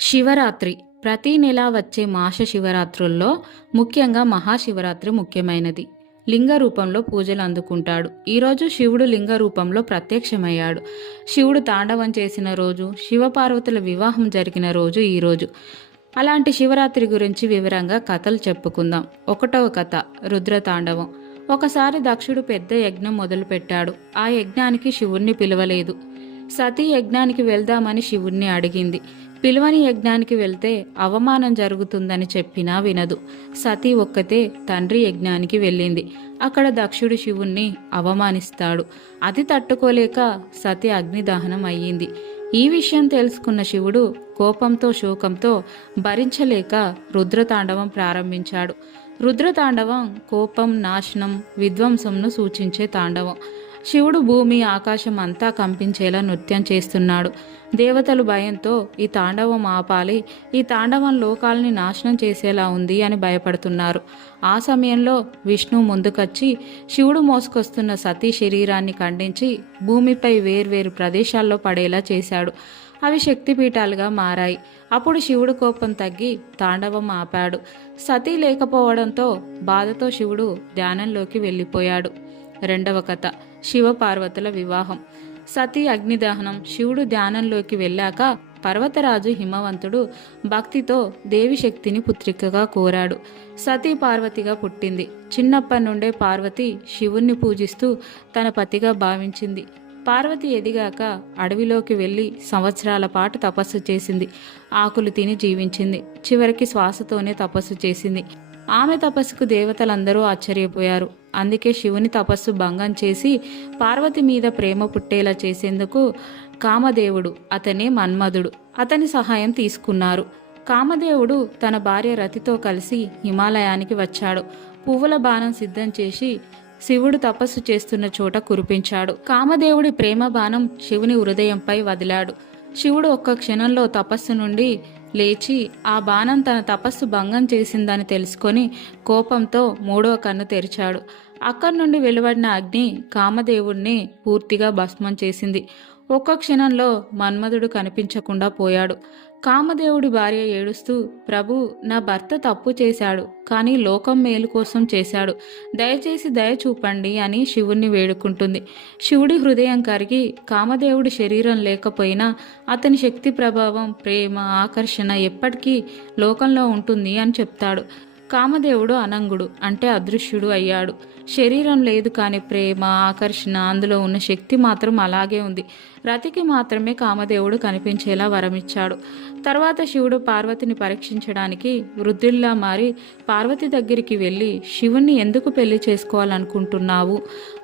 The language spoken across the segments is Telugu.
శివరాత్రి ప్రతి నెల వచ్చే మాస శివరాత్రుల్లో ముఖ్యంగా మహాశివరాత్రి ముఖ్యమైనది. లింగ రూపంలో పూజలు అందుకుంటాడు. ఈరోజు శివుడు లింగ రూపంలో ప్రత్యక్షమయ్యాడు. శివుడు తాండవం చేసిన రోజు, శివపార్వతుల వివాహం జరిగిన రోజు ఈరోజు. అలాంటి శివరాత్రి గురించి వివరంగా కథలు చెప్పుకుందాం. 1వ కథ, రుద్రతాండవం. ఒకసారి దక్షుడు పెద్ద యజ్ఞం మొదలుపెట్టాడు. ఆ యజ్ఞానికి శివుణ్ణి పిలవలేదు. సతీ యజ్ఞానికి వెళ్దామని శివుణ్ణి అడిగింది. పిలువని యజ్ఞానికి వెళ్తే అవమానం జరుగుతుందని చెప్పినా వినదు. సతీ ఒక్కతే తండ్రి యజ్ఞానికి వెళ్ళింది. అక్కడ దక్షుడు శివుణ్ణి అవమానిస్తాడు. అది తట్టుకోలేక సతీ అగ్నిదహనం అయ్యింది. ఈ విషయం తెలుసుకున్న శివుడు కోపంతో శోకంతో భరించలేక రుద్రతాండవం ప్రారంభించాడు. రుద్రతాండవం కోపం, నాశనం, విధ్వంసంను సూచించే తాండవం. శివుడు భూమి ఆకాశం అంతా కంపించేలా నృత్యం చేస్తున్నాడు. దేవతలు భయంతో ఈ తాండవం ఆపాలి, ఈ తాండవం లోకాల్ని నాశనం చేసేలా ఉంది అని భయపడుతున్నారు. ఆ సమయంలో విష్ణువు ముందుకొచ్చి శివుడు మోసుకొస్తున్న సతీ శరీరాన్ని ఖండించి భూమిపై వేర్వేరు ప్రదేశాల్లో పడేలా చేశాడు. అవి శక్తిపీఠాలుగా మారాయి. అప్పుడు శివుడు కోపం తగ్గి తాండవం ఆపాడు. సతీ లేకపోవడంతో బాధతో శివుడు ధ్యానంలోకి వెళ్ళిపోయాడు. 2వ కథ, శివపార్వతుల వివాహం. సతీ అగ్నిదహనం, శివుడు ధ్యానంలోకి వెళ్ళాక పర్వతరాజు హిమవంతుడు భక్తితో దేవి శక్తిని పుత్రికగా కోరాడు. సతీ పార్వతిగా పుట్టింది. చిన్నప్పటి నుండే పార్వతి శివుణ్ణి పూజిస్తూ తన పతిగా భావించింది. పార్వతి ఎదిగాక అడవిలోకి వెళ్ళి సంవత్సరాల పాటు తపస్సు చేసింది. ఆకులు తిని జీవించింది. చివరికి శ్వాసతోనే తపస్సు చేసింది. ఆమె తపస్సుకు దేవతలందరూ ఆశ్చర్యపోయారు. అందుకే శివుని తపస్సు భంగం చేసి పార్వతి మీద ప్రేమ పుట్టేలా చేసేందుకు కామదేవుడు, అతనే మన్మధుడు, అతని సహాయం తీసుకున్నారు. కామదేవుడు తన భార్య రతితో కలిసి హిమాలయానికి వచ్చాడు. పువ్వుల బాణం సిద్ధం చేసి శివుడు తపస్సు చేస్తున్న చోట కురిపించాడు. కామదేవుడి ప్రేమ బాణం శివుని హృదయంపై వదిలాడు. శివుడు ఒక్క క్షణంలో తపస్సు నుండి లేచి ఆ బాణం తన తపస్సు భంగం చేసిందని తెలుసుకొని కోపంతో 3వ కన్ను తెరిచాడు. అక్కడి నుండి వెలువడిన అగ్ని కామదేవుడిని పూర్తిగా భస్మం చేసింది. ఒక్క క్షణంలో మన్మధుడు కనిపించకుండా పోయాడు. కామదేవుడి భార్య ఏడుస్తూ, ప్రభు, నా భర్త తప్పు చేశాడు, కానీ లోకం మేలు కోసం చేశాడు, దయచేసి దయ చూపండి అని శివుణ్ణి వేడుకుంటుంది. శివుడి హృదయం కరిగి కామదేవుడి శరీరం లేకపోయినా అతని శక్తి ప్రభావం, ప్రేమ, ఆకర్షణ ఎప్పటికీ లోకంలో ఉంటుంది అని చెప్తాడు. కామదేవుడు అనంగుడు, అంటే అదృశ్యుడు అయ్యాడు. శరీరం లేదు, కానీ ప్రేమ, ఆకర్షణ, అందులో ఉన్న శక్తి మాత్రం అలాగే ఉంది. రతికి మాత్రమే కామదేవుడు కనిపించేలా వరమిచ్చాడు. తర్వాత శివుడు పార్వతిని పరీక్షించడానికి వృద్ధుల్లా మారి పార్వతి దగ్గరికి వెళ్ళి, శివుణ్ణి ఎందుకు పెళ్లి చేసుకోవాలనుకుంటున్నావు?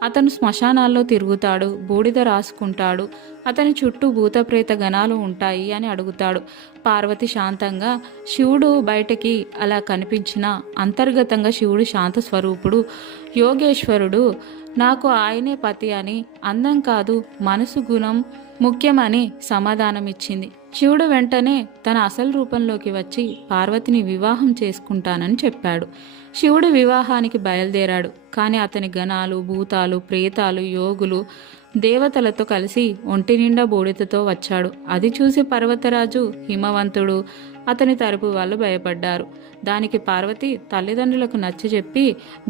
అతను శ్మశానాల్లో తిరుగుతాడు, బూడిద రాసుకుంటాడు, అతని చుట్టూ భూతప్రేత గణాలు ఉంటాయి అని అడుగుతాడు. పార్వతి శాంతంగా, శివుడు బయటకి అలా కనిపించినా అంతర్గతంగా శివుడు శాంత స్వరూపుడు, యోగేశ్వరుడు, నాకు ఆయనే పతి అని, అందం కాదు మనసు గుణం ముఖ్యమని సమాధానమిచ్చింది. శివుడు వెంటనే తన అసలు రూపంలోకి వచ్చి పార్వతిని వివాహం చేసుకుంటానని చెప్పాడు. శివుడు వివాహానికి బయలుదేరాడు. కానీ అతని గణాలు, భూతాలు, ప్రేతాలు, యోగులు, దేవతలతో కలిసి ఒంటి నిండా బూడిదతో వచ్చాడు. అది చూసి పర్వతరాజు, హిమవంతుడు, అతని తరపు వాళ్ళు భయపడ్డారు. దానికి పార్వతి తల్లిదండ్రులకు నచ్చజెప్పి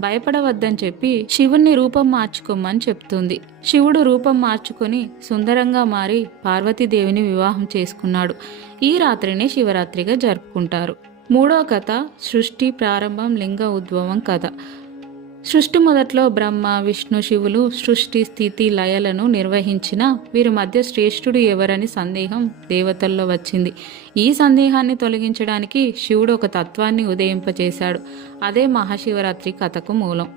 భయపడవద్దని చెప్పి శివుణ్ణి రూపం మార్చుకోమని చెప్తుంది. శివుడు రూపం మార్చుకొని సుందరంగా మారి పార్వతీదేవిని వివాహం చేసుకున్నాడు. ఈ రాత్రినే శివరాత్రిగా జరుపుకుంటారు. 3వ కథ, సృష్టి ప్రారంభం, లింగ ఉద్భవం కథ. సృష్టి మొదట్లో బ్రహ్మ, విష్ణు, శివులు సృష్టి, స్థితి, లయలను నిర్వహించిన వీరి మధ్య శ్రేష్ఠుడు ఎవరని సందేహం దేవతల్లో వచ్చింది. ఈ సందేహాన్ని తొలగించడానికి శివుడు ఒక తత్వాన్ని ఉదయింపచేశాడు. అదే మహాశివరాత్రి కథకు మూలం.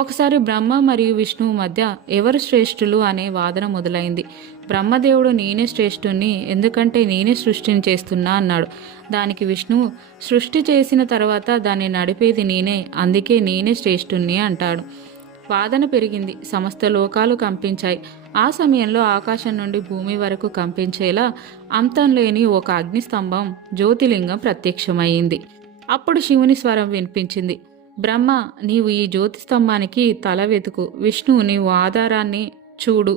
ఒకసారి బ్రహ్మ మరియు విష్ణువు మధ్య ఎవరు శ్రేష్ఠులు అనే వాదన మొదలైంది. బ్రహ్మదేవుడు, నేనే శ్రేష్ఠుణ్ణి, ఎందుకంటే నేనే సృష్టిని చేస్తున్నా అన్నాడు. దానికి విష్ణువు, సృష్టి చేసిన తర్వాత దాన్ని నడిపేది నేనే, అందుకే నేనే శ్రేష్ఠుణ్ణి అంటాడు. వాదన పెరిగింది. సమస్త లోకాలు కంపించాయి. ఆ సమయంలో ఆకాశం నుండి భూమి వరకు కంపించేలా అంతం లేని ఒక అగ్నిస్తంభం, జ్యోతిలింగం ప్రత్యక్షమైంది. అప్పుడు శివుని స్వరం వినిపించింది. బ్రహ్మ, నీవు ఈ జ్యోతిస్తంభానికి తల వెతుకు. విష్ణువు, నీవు ఆధారాన్ని చూడు.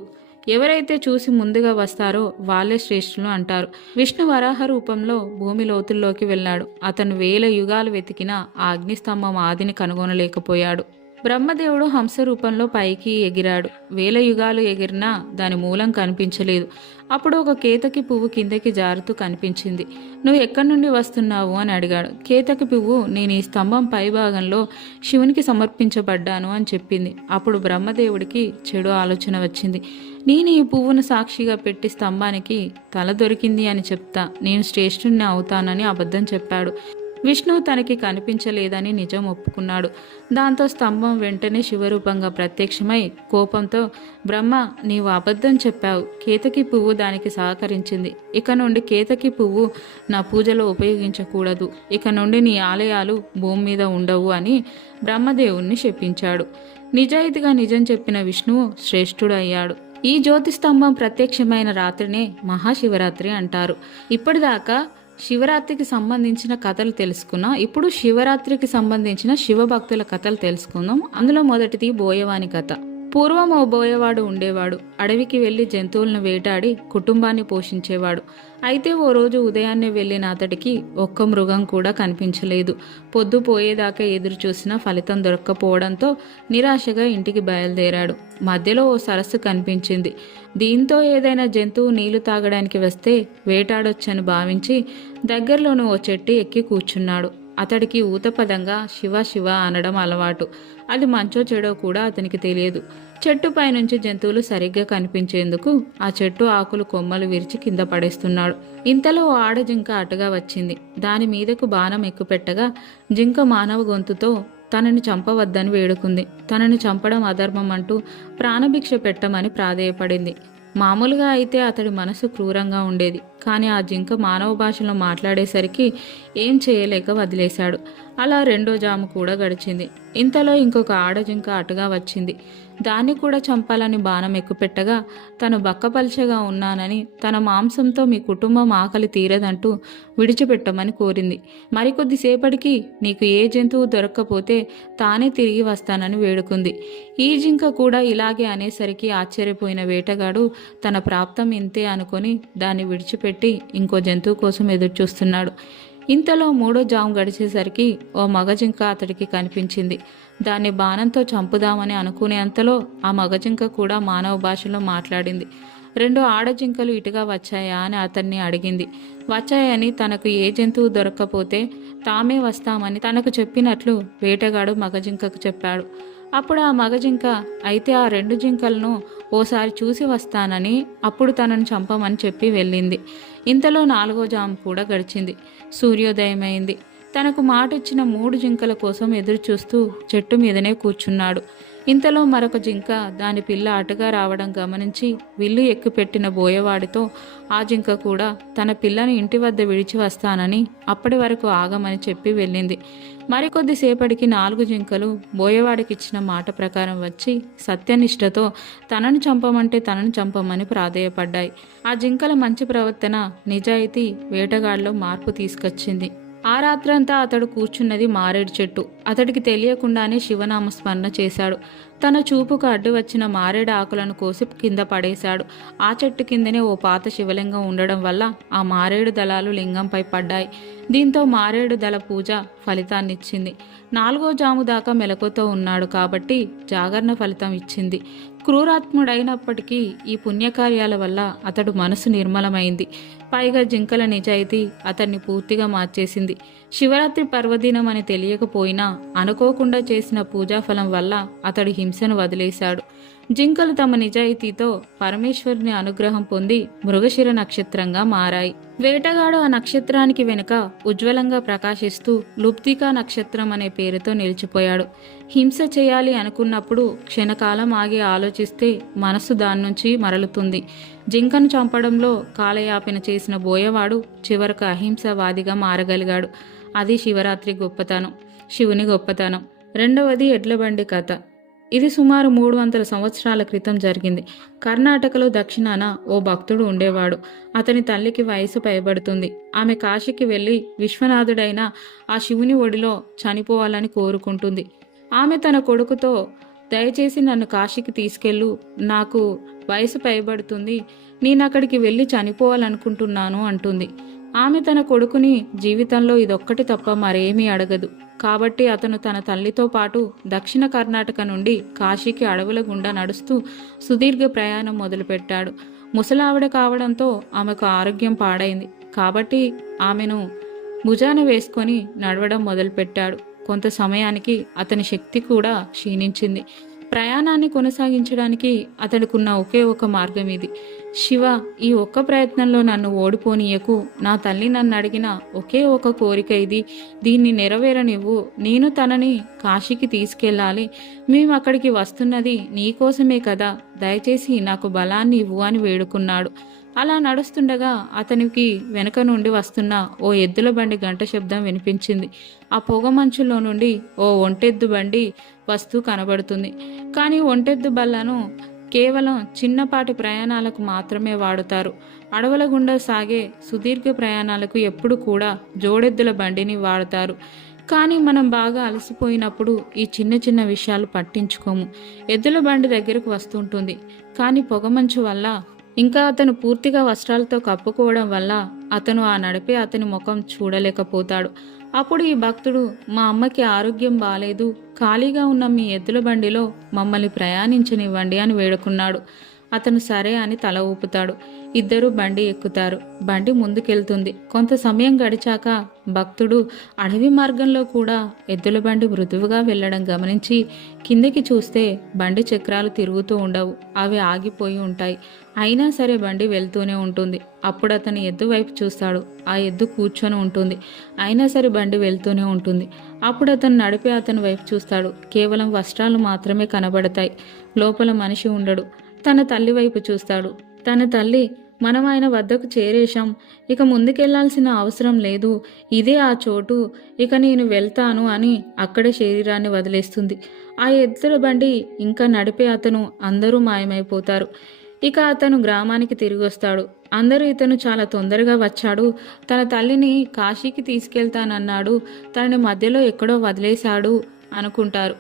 ఎవరైతే చూసి ముందుగా వస్తారో వాళ్ళే శ్రేష్ఠులు అంటారు. విష్ణు వరాహ రూపంలో భూమి లోతుల్లోకి వెళ్ళాడు. అతను 1000 యుగాలు వెతికినా ఆ అగ్నిస్తంభం ఆదిని కనుగొనలేకపోయాడు. బ్రహ్మదేవుడు హంస రూపంలో పైకి ఎగిరాడు. 1000 యుగాలు ఎగిరినా దాని మూలం కనిపించలేదు. అప్పుడు ఒక కేతకి పువ్వు కిందకి జారుతూ కనిపించింది. నువ్వు ఎక్కడి నుండి వస్తున్నావు అని అడిగాడు. కేతకి పువ్వు నేను ఈ స్తంభం పైభాగంలో శివునికి సమర్పించబడ్డాను అని చెప్పింది. అప్పుడు బ్రహ్మదేవుడికి చెడు ఆలోచన వచ్చింది. నేను ఈ పువ్వును సాక్షిగా పెట్టి స్తంభానికి తల దొరికింది అని చెప్తా, నేను శ్రేష్ఠుణ్ణి అవుతానని అబద్ధం చెప్పాడు. విష్ణువు తనకి కనిపించలేదని నిజం ఒప్పుకున్నాడు. దాంతో స్తంభం వెంటనే శివరూపంగా ప్రత్యక్షమై కోపంతో, బ్రహ్మ నీవు అబద్ధం చెప్పావు, కేతకి పువ్వు దానికి సహకరించింది. ఇక నుండి కేతకి పువ్వు నా పూజలో ఉపయోగించకూడదు. ఇక నుండి నీ ఆలయాలు భూమి మీద ఉండవు అని బ్రహ్మదేవుణ్ణి శపించాడు. నిజాయితీగా నిజం చెప్పిన విష్ణువు శ్రేష్ఠుడు అయ్యాడు. ఈ జ్యోతి స్తంభం ప్రత్యక్షమైన రాత్రినే మహాశివరాత్రి అంటారు. ఇప్పటిదాకా శివరాత్రికి సంబంధించిన కథలు తెలుసుకున్నాం. ఇప్పుడు శివరాత్రికి సంబంధించిన శివభక్తుల కథలు తెలుసుకుందాం. అందులో మొదటిది బోయవాని కథ. పూర్వం ఓ బోయవాడు ఉండేవాడు. అడవికి వెళ్లి జంతువులను వేటాడి కుటుంబాన్ని పోషించేవాడు. అయితే ఓ రోజు ఉదయాన్నే వెళ్లిన అతడికి ఒక్క మృగం కూడా కనిపించలేదు. పొద్దు పోయేదాకా ఎదురు చూసినా ఫలితం దొరక్కపోవడంతో నిరాశగా ఇంటికి బయలుదేరాడు. మధ్యలో ఓ సరస్సు కనిపించింది. దీంతో ఏదైనా జంతువు నీళ్లు తాగడానికి వస్తే వేటాడొచ్చని భావించి దగ్గరలోని ఓ చెట్టు ఎక్కి కూర్చున్నాడు. అతడికి ఊతపదంగా శివ శివ అనడం అలవాటు. అది మంచో చెడో కూడా అతనికి తెలియదు. చెట్టుపై నుంచి జంతువులు సరిగ్గా కనిపించేందుకు ఆ చెట్టు ఆకులు కొమ్మలు విరిచి కింద పడేస్తున్నాడు. ఇంతలో ఓ ఆడ జింక అటుగా వచ్చింది. దాని మీదకు బాణం ఎక్కుపెట్టగా జింక మానవ గొంతుతో తనని చంపవద్దని వేడుకుంది. తనని చంపడం అధర్మం అంటూ ప్రాణభిక్ష పెట్టమని ప్రాధేయపడింది. మామూలుగా అయితే అతడి మనసు క్రూరంగా ఉండేది. కానీ ఆ జింక మానవ భాషలో మాట్లాడేసరికి ఏం చేయలేక వదిలేశాడు. అలా రెండో జాము కూడా గడిచింది. ఇంతలో ఇంకొక ఆడ జింక అటుగా వచ్చింది. దాన్ని కూడా చంపాలని బాణం ఎక్కుపెట్టగా తను బక్కపల్చగా ఉన్నానని, తన మాంసంతో మీ కుటుంబం ఆకలి తీరదంటూ విడిచిపెట్టమని కోరింది. మరికొద్దిసేపటికి నీకు ఏ జంతువు దొరక్కపోతే తానే తిరిగి వస్తానని వేడుకుంది. ఈ జింక కూడా ఇలాగే అనేసరికి ఆశ్చర్యపోయిన వేటగాడు తన ప్రాప్తం ఇంతే అనుకొని దాన్ని విడిచిపెట్టి ఇంకో జంతువు కోసం ఎదురుచూస్తున్నాడు. ఇంతలో మూడో జాము గడిచేసరికి ఓ మగజింక అతడికి కనిపించింది. దాన్ని బాణంతో చంపుదామని అనుకునేంతలో ఆ మగజింక కూడా మానవ భాషలో మాట్లాడింది. రెండు ఆడజింకలు ఇటుగా వచ్చాయా అని అతన్ని అడిగింది. వచ్చాయని, తనకు ఏ జంతువు దొరక్కపోతే తామే వస్తామని తనకు చెప్పినట్లు వేటగాడు మగజింకకు చెప్పాడు. అప్పుడు ఆ మగజింక, అయితే ఆ రెండు జింకలను ఓసారి చూసి వస్తానని, అప్పుడు తనను చంపమని చెప్పి వెళ్ళింది. ఇంతలో నాలుగో జాము కూడా గడిచింది. సూర్యోదయమైంది. తనకు మాటిచ్చిన 3 జింకల కోసం ఎదురు చూస్తూ చెట్టు మీదనే కూర్చున్నాడు. ఇంతలో మరొక జింక దాని పిల్ల అటుగా రావడం గమనించి విల్లు ఎక్కుపెట్టిన బోయవాడితో ఆ జింక కూడా తన పిల్లని ఇంటి వద్ద విడిచి వస్తానని, అప్పటి వరకు ఆగమని చెప్పి వెళ్ళింది. మరికొద్దిసేపటికి 4 జింకలు బోయవాడికిచ్చిన మాట ప్రకారం వచ్చి సత్యనిష్టతో తనను చంపమంటే తనను చంపమని ప్రాధేయపడ్డాయి. ఆ జింకల మంచి ప్రవర్తన, నిజాయితీ వేటగాడిలో మార్పు తీసుకొచ్చింది. ఆ రాత్రంతా అతడు కూర్చున్నది మారేడు చెట్టు. అతడికి తెలియకుండానే శివనామస్మరణ చేశాడు. తన చూపుకు అడ్డు వచ్చిన మారేడు ఆకులను కోసి కింద పడేశాడు. ఆ చెట్టు కిందనే ఓ పాత శివలింగం ఉండడం వల్ల ఆ మారేడు దళాలు లింగంపై పడ్డాయి. దీంతో మారేడు దళ పూజ ఫలితాన్నిచ్చింది. 4వ జాము దాకా మెలకుతో ఉన్నాడు కాబట్టి జాగరణ ఫలితం ఇచ్చింది. క్రూరాత్ముడైనప్పటికీ ఈ పుణ్యకార్యాల వల్ల అతడు మనసు నిర్మలమైంది. పైగా జింకల నిజాయితీ అతన్ని పూర్తిగా మార్చేసింది. శివరాత్రి పర్వదినం అని తెలియకపోయినా అనుకోకుండా చేసిన పూజాఫలం వల్ల అతడి హింసను వదిలేశాడు. జింకలు తమ నిజాయితీతో పరమేశ్వరుని అనుగ్రహం పొంది మృగశిర నక్షత్రంగా మారాయి. వేటగాడు ఆ నక్షత్రానికి వెనుక ఉజ్వలంగా ప్రకాశిస్తూ లుప్తికా నక్షత్రం అనే పేరుతో నిలిచిపోయాడు. హింస చేయాలి అనుకున్నప్పుడు క్షణకాలం ఆగి ఆలోచిస్తే మనసు దాని నుంచి మరలుతుంది. జింకను చంపడంలో కాలయాపన చేసిన బోయవాడు చివరకు అహింసవాదిగా మారగలిగాడు. అది శివరాత్రి గొప్పతనం, శివుని గొప్పతనం. రెండవది ఎడ్లబండి కథ. ఇది సుమారు 300 సంవత్సరాల క్రితం జరిగింది. కర్ణాటకలో దక్షిణాన ఓ భక్తుడు ఉండేవాడు. అతని తల్లికి వయసు పైబడుతుంది. ఆమె కాశీకి వెళ్ళి విశ్వనాథుడైన ఆ శివుని ఒడిలో చనిపోవాలని కోరుకుంటుంది. ఆమె తన కొడుకుతో దయచేసి నన్ను కాశీకి తీసుకెళ్ళు, నాకు వయసు పైబడుతుంది, నేను అక్కడికి వెళ్ళి చనిపోవాలనుకుంటున్నాను అంటుంది. ఆమె తన కొడుకుని జీవితంలో ఇదొక్కటి తప్ప మరేమీ అడగదు. కాబట్టి అతను తన తల్లితో పాటు దక్షిణ కర్ణాటక నుండి కాశీకి అడవుల గుండా నడుస్తూ సుదీర్ఘ ప్రయాణం మొదలుపెట్టాడు. ముసలావిడ కావడంతో ఆమెకు ఆరోగ్యం పాడైంది. కాబట్టి ఆమెను భుజాన వేసుకొని నడవడం మొదలుపెట్టాడు. కొంత సమయానికి అతని శక్తి కూడా క్షీణించింది. ప్రయాణాన్ని కొనసాగించడానికి అతడికున్న ఒకే ఒక మార్గం ఇది. శివ, ఈ ఒక్క ప్రయత్నంలో నన్ను ఓడిపోనీయకు. నా తల్లి నన్ను అడిగిన ఒకే ఒక కోరిక ఇది. దీన్ని నెరవేరనివ్వు. నేను తనని కాశీకి తీసుకెళ్ళాలి. మేము అక్కడికి వస్తున్నది నీకోసమే కదా. దయచేసి నాకు బలాన్ని ఇవ్వు అని వేడుకున్నాడు. అలా నడుస్తుండగా అతనికి వెనక నుండి వస్తున్న ఓ ఎద్దుల బండి గంట శబ్దం వినిపించింది. ఆ పొగ మంచులో నుండి ఓ ఒంటెద్దు బండి వస్తూ కనబడుతుంది. కానీ ఒంటెద్దు బల్లను కేవలం చిన్నపాటి ప్రయాణాలకు మాత్రమే వాడుతారు. అడవుల గుండా సాగే సుదీర్ఘ ప్రయాణాలకు ఎప్పుడు కూడా జోడెద్దుల బండిని వాడతారు. కానీ మనం బాగా అలసిపోయినప్పుడు ఈ చిన్న చిన్న విషయాలు పట్టించుకోము. ఎద్దుల బండి దగ్గరకు వస్తుంటుంది. కానీ పొగమంచు వల్ల ఇంకా అతను పూర్తిగా వస్త్రాలతో కప్పుకోవడం వల్ల అతను ఆ నడిపే అతని ముఖం చూడలేకపోతాడు. అప్పుడు ఈ భక్తుడు, మా అమ్మకి ఆరోగ్యం బాలేదు, ఖాళీగా ఉన్న మీ ఎద్దుల బండిలో మమ్మల్ని ప్రయాణించనివ్వండి అని వేడుకున్నాడు. అతను సరే అని తల ఊపుతాడు. ఇద్దరు బండి ఎక్కుతారు. బండి ముందుకెళ్తుంది. కొంత సమయం గడిచాక భక్తుడు అడవి మార్గంలో కూడా ఎద్దుల బండి మృదువుగా వెళ్లడం గమనించి కిందకి చూస్తే బండి చక్రాలు తిరుగుతూ ఉండవు. అవి ఆగిపోయి ఉంటాయి. అయినా సరే బండి వెళ్తూనే ఉంటుంది. అప్పుడు అతను ఎద్దు వైపు చూస్తాడు. ఆ ఎద్దు కూర్చొని ఉంటుంది. అయినా సరే బండి వెళ్తూనే ఉంటుంది. అప్పుడు అతను నడిపే అతని వైపు చూస్తాడు. కేవలం వస్త్రాలు మాత్రమే కనబడతాయి. లోపల మనిషి ఉండడు. తన తల్లి వైపు చూస్తాడు. తన తల్లి, మనం ఆయన వద్దకు చేరేశాం, ఇక ముందుకెళ్లాల్సిన అవసరం లేదు, ఇదే ఆ చోటు, ఇక నేను వెళ్తాను అని అక్కడే శరీరాన్ని వదిలేస్తుంది. ఆ ఎద్దుల బండి ఇంకా నడిపే అతను అందరూ మాయమైపోతారు. ఇక అతను గ్రామానికి తిరిగి వస్తాడు. అందరూ ఇతను చాలా తొందరగా వచ్చాడు, తన తల్లిని కాశీకి తీసుకెళ్తానన్నాడు, తనని మధ్యలో ఎక్కడో వదిలేశాడు అనుకుంటారు.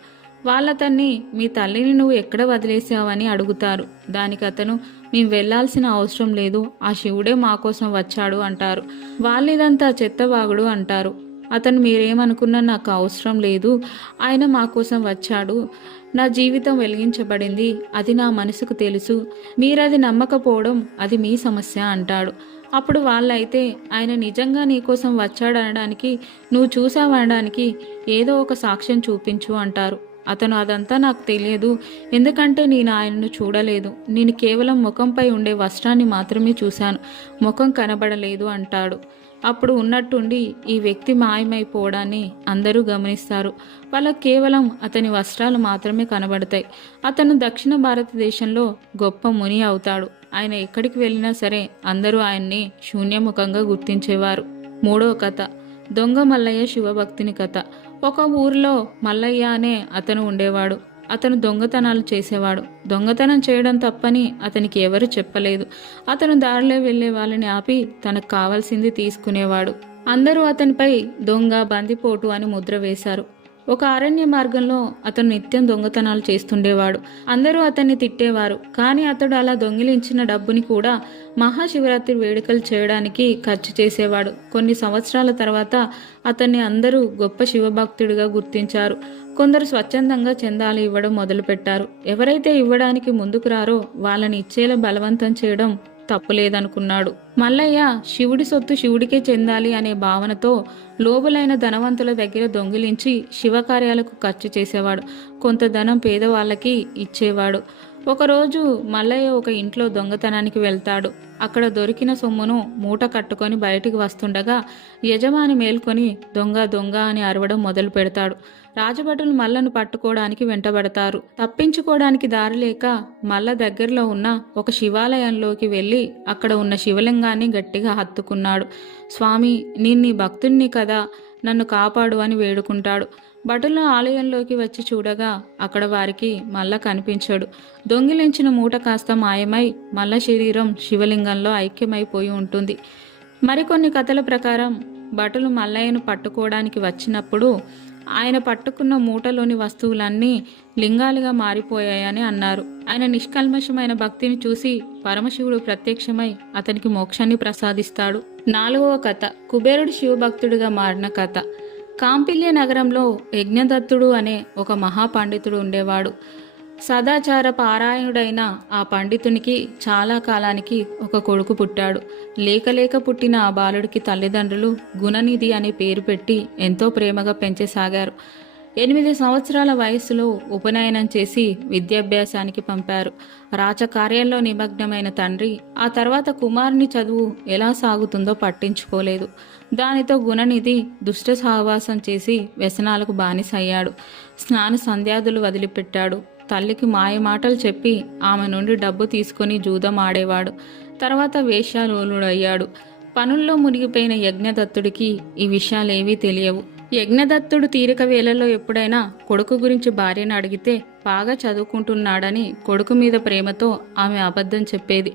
వాళ్ళతన్ని, మీ తల్లిని నువ్వు ఎక్కడ వదిలేసావని అడుగుతారు. దానికి అతను, మేము వెళ్లాల్సిన అవసరం లేదు, ఆ శివుడే మా కోసం వచ్చాడు అంటారు. వాళ్ళిదంతా చెత్తవాగుడు అంటారు. అతను, మీరేమనుకున్నా నాకు అవసరం లేదు, ఆయన మా కోసం వచ్చాడు, నా జీవితం వెలిగించబడింది, అది నా మనసుకు తెలుసు, మీరది నమ్మకపోవడం అది మీ సమస్య అంటాడు. అప్పుడు వాళ్ళైతే, ఆయన నిజంగా నీకోసం వచ్చాడనడానికి, నువ్వు చూసావనడానికి ఏదో ఒక సాక్ష్యం చూపించు అంటారు. అతను, అదంతా నాకు తెలియదు, ఎందుకంటే నేను ఆయనను చూడలేదు, నేను కేవలం ముఖంపై ఉండే వస్త్రాన్ని మాత్రమే చూశాను, ముఖం కనబడలేదు అంటాడు. అప్పుడు ఉన్నట్టుండి ఈ వ్యక్తి మాయమైపోవడాన్ని అందరూ గమనిస్తారు. వాళ్ళకు కేవలం అతని వస్త్రాలు మాత్రమే కనబడతాయి. అతను దక్షిణ భారతదేశంలో గొప్ప ముని అవుతాడు. ఆయన ఎక్కడికి వెళ్ళినా సరే అందరూ ఆయన్ని శూన్యముఖంగా గుర్తించేవారు. మూడో కథ, దొంగ మల్లయ్య శివభక్తిని కథ. ఒక ఊరిలో మల్లయ్య అనే అతను ఉండేవాడు. అతను దొంగతనాలు చేసేవాడు. దొంగతనం చేయడం తప్పని అతనికి ఎవరు చెప్పలేదు. అతను దారిలో వెళ్లే వాళ్ళని ఆపి తనకు కావాల్సింది తీసుకునేవాడు. అందరూ అతనిపై దొంగ, బందిపోటు అని ముద్ర వేశారు. ఒక అరణ్య మార్గంలో అతను నిత్యం దొంగతనాలు చేస్తుండేవాడు. అందరూ అతన్ని తిట్టేవారు. కానీ అతడు అలా దొంగిలించిన డబ్బుని కూడా మహాశివరాత్రి వేడుకలు చేయడానికి ఖర్చు చేసేవాడు. కొన్ని సంవత్సరాల తర్వాత అతన్ని అందరూ గొప్ప శివభక్తుడిగా గుర్తించారు. కొందరు స్వచ్ఛందంగా చందాలు ఇవ్వడం మొదలుపెట్టారు. ఎవరైతే ఇవ్వడానికి ముందుకు రారో వాళ్ళని ఇచ్చేలా బలవంతం చేయడం తప్పులేదనుకున్నాడు. మల్లయ్య శివుడి సొత్తు శివుడికే చెందాలి అనే భావనతో లోబులైన ధనవంతుల దగ్గర దొంగిలించి శివకార్యాలకు ఖర్చు చేసేవాడు. కొంత ధనం పేదవాళ్ళకి ఇచ్చేవాడు. ఒకరోజు మల్లయ్య ఒక ఇంట్లో దొంగతనానికి వెళ్తాడు. అక్కడ దొరికిన సొమ్మును మూట కట్టుకొని బయటికి వస్తుండగా యజమాని మేల్కొని దొంగ దొంగ అని అరవడం మొదలు పెడతాడు. రాజభటులు మల్లను పట్టుకోవడానికి వెంటబడతారు. తప్పించుకోవడానికి దారి లేక మల్ల దగ్గరలో ఉన్న ఒక శివాలయంలోకి వెళ్ళి అక్కడ ఉన్న శివలింగాన్ని గట్టిగా హత్తుకున్నాడు. స్వామి, నేను నీ భక్తుణ్ణి కదా, నన్ను కాపాడు అని వేడుకుంటాడు. భటుల ఆలయంలోకి వచ్చి చూడగా అక్కడ వారికి మల్ల కనిపించాడు. దొంగిలించిన మూట కాస్త మాయమై మల్ల శరీరం శివలింగంలో ఐక్యమైపోయి ఉంటుంది. మరికొన్ని కథల ప్రకారం భటులు మల్లయ్యను పట్టుకోవడానికి వచ్చినప్పుడు ఆయన పట్టుకున్న మూటలోని వస్తువులన్నీ లింగాలుగా మారిపోయాయని అన్నారు. ఆయన నిష్కల్మషమైన భక్తిని చూసి పరమశివుడు ప్రత్యక్షమై అతనికి మోక్షాన్ని ప్రసాదిస్తాడు. 4వ కథ, కుబేరుడు శివభక్తుడిగా మారిన కథ. కాంపిల్య నగరంలో యజ్ఞదత్తుడు అనే ఒక మహాపండితుడు ఉండేవాడు. సదాచార పారాయణుడైన ఆ పండితునికి చాలా కాలానికి ఒక కొడుకు పుట్టాడు. లేక పుట్టిన ఆ బాలుడికి తల్లిదండ్రులు గుణనిధి అనే పేరు పెట్టి ఎంతో ప్రేమగా పెంచసాగారు. 8 సంవత్సరాల వయస్సులో ఉపనయనం చేసి విద్యాభ్యాసానికి పంపారు. రాజకార్యాల్లో నిమగ్నమైన తండ్రి ఆ తర్వాత కుమారుని చదువు ఎలా సాగుతుందో పట్టించుకోలేదు. దానితో గుణనిధి దుష్ట సహవాసం చేసి వ్యసనాలకు బానిసయ్యాడు. స్నాన సంధ్యాదులు వదిలిపెట్టాడు. తల్లికి మాయమాటలు చెప్పి ఆమె నుండి డబ్బు తీసుకుని జూదం ఆడేవాడు. తర్వాత వేశ్యాలోలుడయ్యాడు. పనుల్లో మునిగిపోయిన యజ్ఞదత్తుడికి ఈ విషయాలేవీ తెలియవు. యజ్ఞదత్తుడు తీరిక వేళల్లో ఎప్పుడైనా కొడుకు గురించి భార్యను అడిగితే బాగా చదువుకుంటున్నాడని కొడుకు మీద ప్రేమతో ఆమె అబద్ధం చెప్పేది.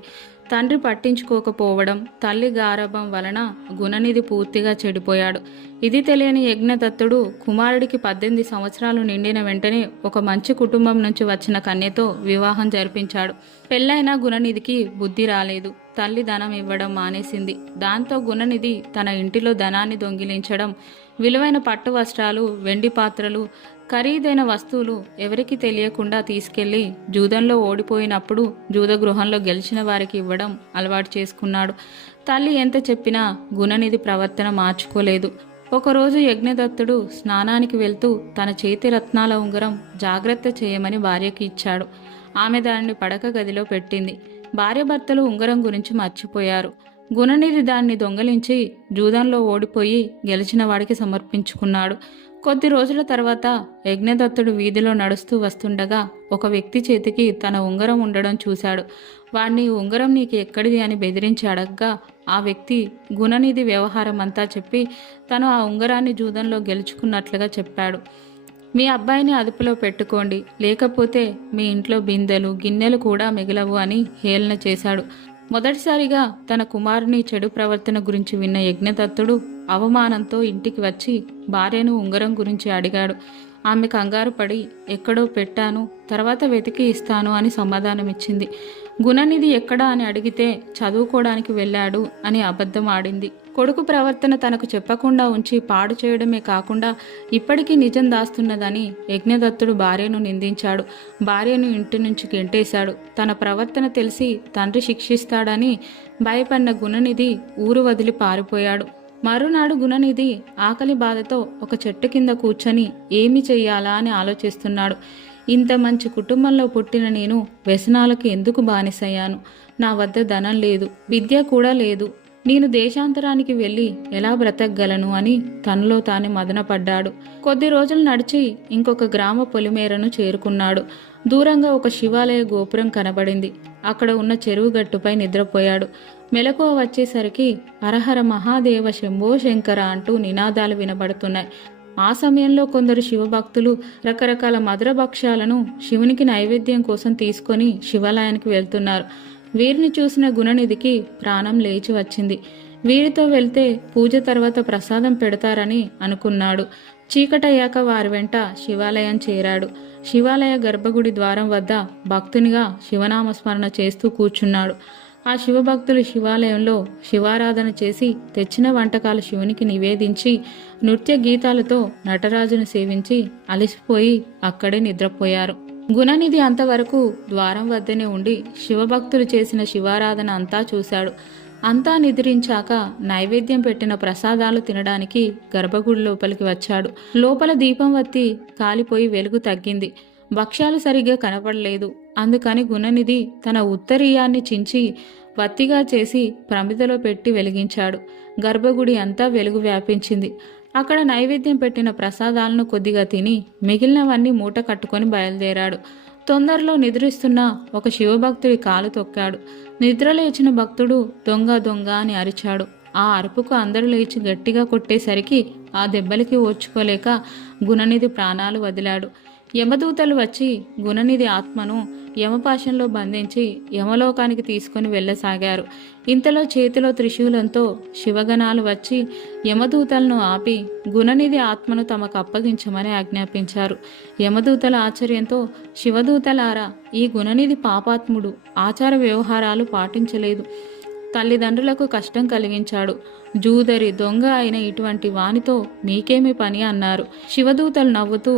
తండ్రి పట్టించుకోకపోవడం, తల్లి గారాబం వలన గుణనిధి పూర్తిగా చెడిపోయాడు. ఇది తెలియని యజ్ఞదత్తుడు కుమారుడికి 18 సంవత్సరాలు నిండిన వెంటనే ఒక మంచి కుటుంబం నుంచి వచ్చిన కన్యతో వివాహం జరిపించాడు. పెళ్ళైన గుణనిధికి బుద్ధి రాలేదు. తల్లి ధనం ఇవ్వడం మానేసింది. దాంతో గుణనిధి తన ఇంటిలో ధనాన్ని దొంగిలించడం, విలువైన పట్టు వస్త్రాలు, వెండి పాత్రలు, ఖరీదైన వస్తువులు ఎవరికి తెలియకుండా తీసుకెళ్లి జూదంలో ఓడిపోయినప్పుడు జూదగృహంలో గెలిచిన వారికి ఇవ్వడం అలవాటు చేసుకున్నాడు. తల్లి ఎంత చెప్పినా గుణనిధి ప్రవర్తన మార్చుకోలేదు. ఒకరోజు యజ్ఞదత్తుడు స్నానానికి వెళ్తూ తన చేతి రత్నాల ఉంగరం జాగ్రత్త చేయమని భార్యకి ఇచ్చాడు. ఆమె దానిని పడక గదిలో పెట్టింది. భార్యాభర్తలు ఉంగరం గురించి మర్చిపోయారు. గుణనిధి దాన్ని దొంగలించి జూదంలో ఓడిపోయి గెలిచిన వాడికి సమర్పించుకున్నాడు. కొద్ది రోజుల తర్వాత యజ్ఞదత్తుడు వీధిలో నడుస్తూ వస్తుండగా ఒక వ్యక్తి చేతికి తన ఉంగరం ఉండడం చూశాడు. వాణ్ణి ఉంగరం నీకు ఎక్కడిది అని బెదిరించి అడగ్గా ఆ వ్యక్తి గుణనిధి వ్యవహారం అంతా చెప్పి తను ఆ ఉంగరాన్ని జూదంలో గెలుచుకున్నట్లుగా చెప్పాడు. మీ అబ్బాయిని అదుపులో పెట్టుకోండి, లేకపోతే మీ ఇంట్లో బిందెలు గిన్నెలు కూడా మిగలవు అని హేళన చేశాడు. మొదటిసారిగా తన కుమారుని చెడు ప్రవర్తన గురించి విన్న యజ్ఞదత్తుడు అవమానంతో ఇంటికి వచ్చి భార్యను ఉంగరం గురించి అడిగాడు. ఆమె కంగారు పడి ఎక్కడో పెట్టాను, తర్వాత వెతికి ఇస్తాను అని సమాధానమిచ్చింది. గుణనిధి ఎక్కడా అని అడిగితే చదువుకోవడానికి వెళ్ళాడు అని అబద్ధం ఆడింది. కొడుకు ప్రవర్తన తనకు చెప్పకుండా ఉంచి పాడు చేయడమే కాకుండా ఇప్పటికీ నిజం దాస్తున్నదని యజ్ఞదత్తుడు భార్యను నిందించాడు. భార్యను ఇంటి నుంచి గెంటేశాడు. తన ప్రవర్తన తెలిసి తండ్రి శిక్షిస్తాడని భయపడిన గుణనిధి ఊరు వదిలి పారిపోయాడు. మరునాడు గుణనిధి ఆకలి బాధతో ఒక చెట్టు కింద కూర్చొని ఏమి చెయ్యాలా అని ఆలోచిస్తున్నాడు. ఇంత మంచి కుటుంబంలో పుట్టిన నేను వ్యసనాలకు ఎందుకు బానిసయ్యాను? నా వద్ద ధనం లేదు, విద్య కూడా లేదు. నేను దేశాంతరానికి వెళ్ళి ఎలా బ్రతకగలను అని తనలో తానే మదనపడ్డాడు. కొద్ది రోజులు నడిచి ఇంకొక గ్రామ పొలిమేరను చేరుకున్నాడు. దూరంగా ఒక శివాలయ గోపురం కనబడింది. అక్కడ ఉన్న చెరువు గట్టుపై నిద్రపోయాడు. మెలకువ వచ్చేసరికి హరహర మహాదేవ శంభో శంకర అంటూ నినాదాలు వినబడుతున్నాయి. ఆ సమయంలో కొందరు శివభక్తులు రకరకాల మధుర భక్ష్యాలను శివునికి నైవేద్యం కోసం తీసుకొని శివాలయానికి వెళ్తున్నారు. వీరిని చూసిన గుణనిధికి ప్రాణం లేచి వచ్చింది. వీరితో వెళ్తే పూజ తర్వాత ప్రసాదం పెడతారని అనుకున్నాడు. చీకటయ్యాక వారి వెంట శివాలయం చేరాడు. శివాలయ గర్భగుడి ద్వారం వద్ద భక్తునిగా శివనామస్మరణ చేస్తూ కూర్చున్నాడు. ఆ శివభక్తులు శివాలయంలో శివారాధన చేసి తెచ్చిన వంటకాలు శివునికి నివేదించి నృత్య గీతాలతో నటరాజును సేవించి అలసిపోయి అక్కడే నిద్రపోయారు. గుణనిధి అంతవరకు ద్వారం వద్దనే ఉండి శివభక్తులు చేసిన శివారాధన అంతా చూశాడు. అంతా నిద్రించాక నైవేద్యం పెట్టిన ప్రసాదాలు తినడానికి గర్భగుడి లోపలికి వచ్చాడు. లోపల దీపం వత్తి కాలిపోయి వెలుగు తగ్గింది. భక్ష్యాలు సరిగ్గా కనపడలేదు. అందుకని గుణనిధి తన ఉత్తరీయాన్ని చించి వత్తిగా చేసి ప్రమిదలో పెట్టి వెలిగించాడు. గర్భగుడి అంతా వెలుగు వ్యాపించింది. అక్కడ నైవేద్యం పెట్టిన ప్రసాదాలను కొద్దిగా తిని మిగిలినవన్నీ మూట కట్టుకొని బయలుదేరాడు. తొందరలో నిద్రిస్తున్న ఒక శివభక్తుడి కాలు తొక్కాడు. నిద్రలేచిన భక్తుడు దొంగ దొంగ అని అరిచాడు. ఆ అరుపుకు అందరూ లేచి గట్టిగా కొట్టేసరికి ఆ దెబ్బలకి ఓర్చుకోలేక గుణనిధి ప్రాణాలు వదిలాడు. యమదూతలు వచ్చి గుణనిధి ఆత్మను యమపాశంలో బంధించి యమలోకానికి తీసుకుని వెళ్ళసాగారు. ఇంతలో చేతిలో త్రిశూలంతో శివగణాలు వచ్చి యమదూతలను ఆపి గుణనిధి ఆత్మను తమకు అప్పగించమని ఆజ్ఞాపించారు. యమదూతల ఆశ్చర్యంతో, శివదూతలారా, ఈ గుణనిధి పాపాత్ముడు, ఆచార వ్యవహారాలు పాటించలేదు, తల్లిదండ్రులకు కష్టం కలిగించాడు, జూదరి దొంగ అయిన ఇటువంటి వానితో మీకేమి పని అన్నారు. శివదూతలు నవ్వుతూ,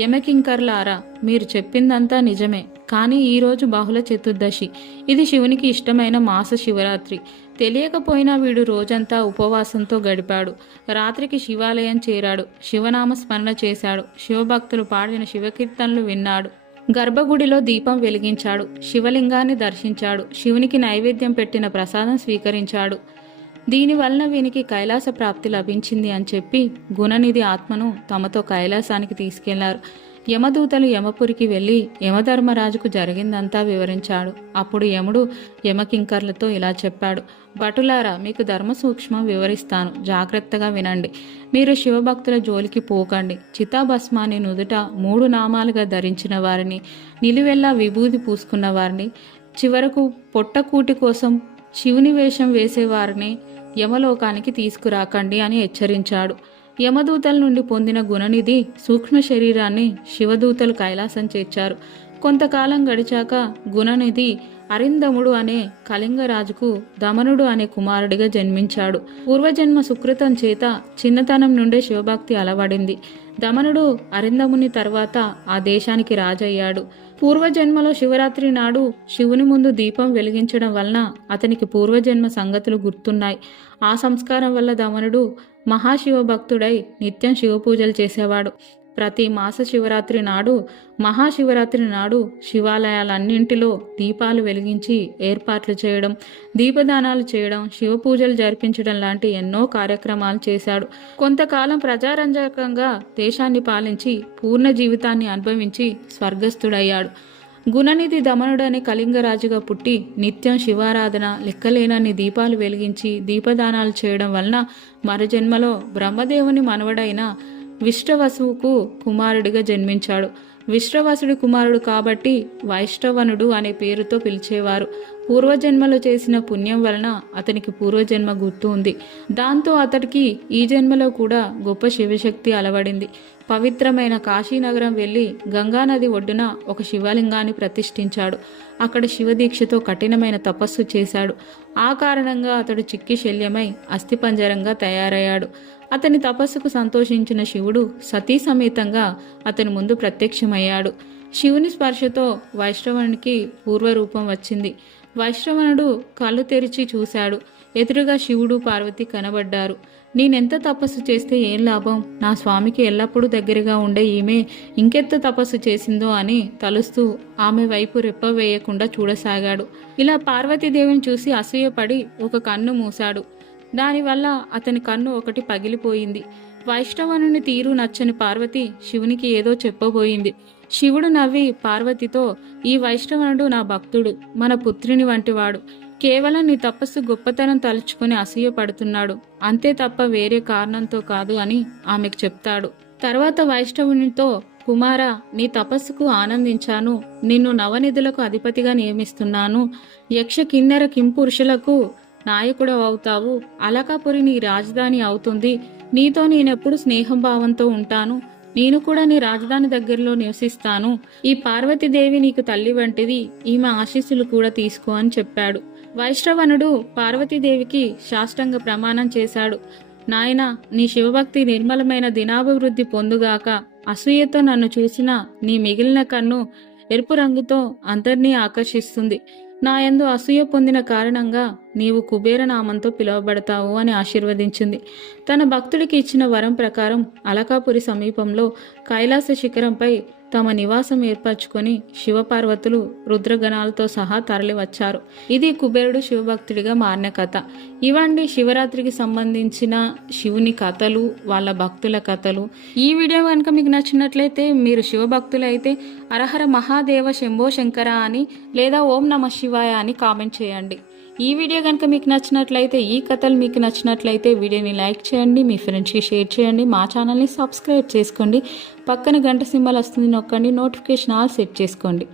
యమకింకర్లారా, మీరు చెప్పిందంతా నిజమే, కానీ ఈరోజు బహుళ చతుర్దశి, ఇది శివునికి ఇష్టమైన మాస శివరాత్రి. తెలియకపోయినా వీడు రోజంతా ఉపవాసంతో గడిపాడు. రాత్రికి శివాలయం చేరాడు, శివనామ స్మరణ చేశాడు, శివభక్తులు పాడిన శివకీర్తనలు విన్నాడు, గర్భగుడిలో దీపం వెలిగించాడు, శివలింగాన్ని దర్శించాడు, శివునికి నైవేద్యం పెట్టిన ప్రసాదం స్వీకరించాడు. దీనివలన వీనికి కైలాస ప్రాప్తి లభించింది అని చెప్పి గుణనిధి ఆత్మను తమతో కైలాసానికి తీసుకెళ్లారు. యమదూతలు యమపురికి వెళ్లి యమధర్మరాజుకు జరిగిందంతా వివరించాడు. అప్పుడు యముడు యమకింకర్లతో ఇలా చెప్పాడు: భటులారా, మీకు ధర్మ సూక్ష్మం వివరిస్తాను, జాగ్రత్తగా వినండి. మీరు శివభక్తుల జోలికి పోకండి. చితాభస్మాన్ని నుదుట 3 నామాలుగా ధరించిన వారిని, నిలువెల్లా విభూది పూసుకున్న వారిని, చివరకు పొట్టకూటి కోసం శివుని వేషం వేసేవారిని యమలోకానికి తీసుకురాకండి అని హెచ్చరించాడు. యమదూతల నుండి పొందిన గుణనిధి సూక్ష్మ శరీరాన్ని శివదూతలు కైలాసం చేర్చారు. కొంతకాలం గడిచాక గుణనిధి అరిందముడు అనే కళింగరాజుకు దమనుడు అనే కుమారుడిగా జన్మించాడు. పూర్వజన్మ సుకృతం చేత చిన్నతనం నుండే శివభక్తి అలవడింది. దమనుడు అరిందముని తర్వాత ఆ దేశానికి రాజయ్యాడు. పూర్వజన్మలో శివరాత్రి నాడు శివుని ముందు దీపం వెలిగించడం వలన అతనికి పూర్వజన్మ సంగతులు గుర్తున్నాయి. ఆ సంస్కారం వల్ల దమనుడు మహాశివభక్తుడై నిత్యం శివపూజలు చేసేవాడు. ప్రతి మాస శివరాత్రి నాడు, మహాశివరాత్రి నాడు శివాలయాలన్నింటిలో దీపాలు వెలిగించి ఏర్పాట్లు చేయడం, దీపదానాలు చేయడం, శివపూజలు జరిపించడం లాంటి ఎన్నో కార్యక్రమాలు చేశాడు. కొంతకాలం ప్రజారంజకంగా దేశాన్ని పాలించి పూర్ణ జీవితాన్ని అనుభవించి స్వర్గస్థుడయ్యాడు. గుణనిధి దమనుడనే కళింగరాజుగా పుట్టి నిత్యం శివారాధన, లెక్కలేనన్ని దీపాలు వెలిగించి దీపదానాలు చేయడం వలన మరుజన్మలో బ్రహ్మదేవుని మనవడైన విశ్రవసువుకు కుమారుడిగా జన్మించాడు. విశ్రవసుడి కుమారుడు కాబట్టి వైష్ణవనుడు అనే పేరుతో పిలిచేవారు. పూర్వజన్మలో చేసిన పుణ్యం వలన అతనికి పూర్వజన్మ గుర్తు ఉంది. దాంతో అతడికి ఈ జన్మలో కూడా గొప్ప శివశక్తి అలవడింది. పవిత్రమైన కాశీనగరం వెళ్ళి గంగానది ఒడ్డున ఒక శివలింగాన్ని ప్రతిష్ఠించాడు. అక్కడ శివదీక్షతో కఠినమైన తపస్సు చేశాడు. ఆ కారణంగా అతడు చిక్కి శల్యమై అస్థిపంజరంగా తయారయ్యాడు. అతని తపస్సుకు సంతోషించిన శివుడు సతీ సమేతంగా అతని ముందు ప్రత్యక్షమయ్యాడు. శివుని స్పర్శతో వైష్ణవునికి పూర్వరూపం వచ్చింది. వైష్ణవనుడు కళ్ళు తెరిచి చూశాడు. ఎదురుగా శివుడు, పార్వతి కనబడ్డారు. నేనెంత తపస్సు చేస్తే ఏం లాభం? నా స్వామికి ఎల్లప్పుడూ దగ్గరగా ఉండే ఈమె ఇంకెంత తపస్సు చేసిందో అని తలుస్తూ ఆమె వైపు రెప్ప వేయకుండా చూడసాగాడు. ఇలా పార్వతీదేవిని చూసి అసూయపడి ఒక కన్ను మూశాడు. దానివల్ల అతని కన్ను ఒకటి పగిలిపోయింది. వైష్ణవనుని తీరు నచ్చని పార్వతి శివునికి ఏదో చెప్పబోయింది. శివుడు నవ్వి పార్వతితో, ఈ వైష్ణవనుడు నా భక్తుడు, మన పుత్రుని వంటివాడు. కేవలం నీ తపస్సు గొప్పతనం తలుచుకుని అసూయపడుతున్నాడు, అంతే తప్ప వేరే కారణంతో కాదు అని ఆమెకు చెప్తాడు. తర్వాత వైష్ణవునితో, కుమారా, నీ తపస్సుకు ఆనందించాను. నిన్ను నవనిధులకు అధిపతిగా నియమిస్తున్నాను. యక్ష కిన్నెర కింపురుషులకు నాయకుడు అవుతావు. అలకాపురి నీ రాజధాని అవుతుంది. నీతో నేనెప్పుడు స్నేహం భావంతో ఉంటాను. నేను కూడా నీ రాజధాని దగ్గరలో నివసిస్తాను. ఈ పార్వతీదేవి నీకు తల్లి వంటిది. ఈమె ఆశీస్సులు కూడా తీసుకో అని చెప్పాడు. వైష్ణవనుడు పార్వతీదేవికి సాష్టాంగ ప్రమాణం చేశాడు. నాయనా, నీ శివభక్తి నిర్మలమైన దినాభివృద్ధి పొందుగాక. అసూయతో నన్ను చూసిన నీ మిగిలిన కన్ను ఎరుపు రంగుతో అందరినీ ఆకర్షిస్తుంది. నా యందు అసూయ పొందిన కారణంగా నీవు కుబేర నామంతో పిలువబడతావు అని ఆశీర్వదించింది. తన భక్తుడికి ఇచ్చిన వరం ప్రకారం అలకాపురి సమీపంలో కైలాస శిఖరంపై తమ నివాసం ఏర్పరచుకొని శివపార్వతులు రుద్రగణాలతో సహా తరలివచ్చారు. ఇది కుబేరుడు శివభక్తుడిగా మారిన కథ. ఇవండి శివరాత్రికి సంబంధించిన శివుని కథలు, వాళ్ళ భక్తుల కథలు. ఈ వీడియో కనుక మీకు నచ్చినట్లయితే, మీరు శివభక్తులు అయితే హరహర మహాదేవ శంభో శంకర అని లేదా ఓం నమ శివాయ అని కామెంట్ చేయండి. ఈ వీడియో కనుక మీకు నచ్చినట్లయితే, ఈ కథలు మీకు నచ్చినట్లయితే వీడియోని లైక్ చేయండి, మీ ఫ్రెండ్స్కి షేర్ చేయండి, మా ఛానల్ని సబ్స్క్రైబ్ చేసుకోండి, పక్కన గంట సింబల్ వస్తుంది నొక్కండి, నోటిఫికేషన్ ఆల్ సెట్ చేసుకోండి.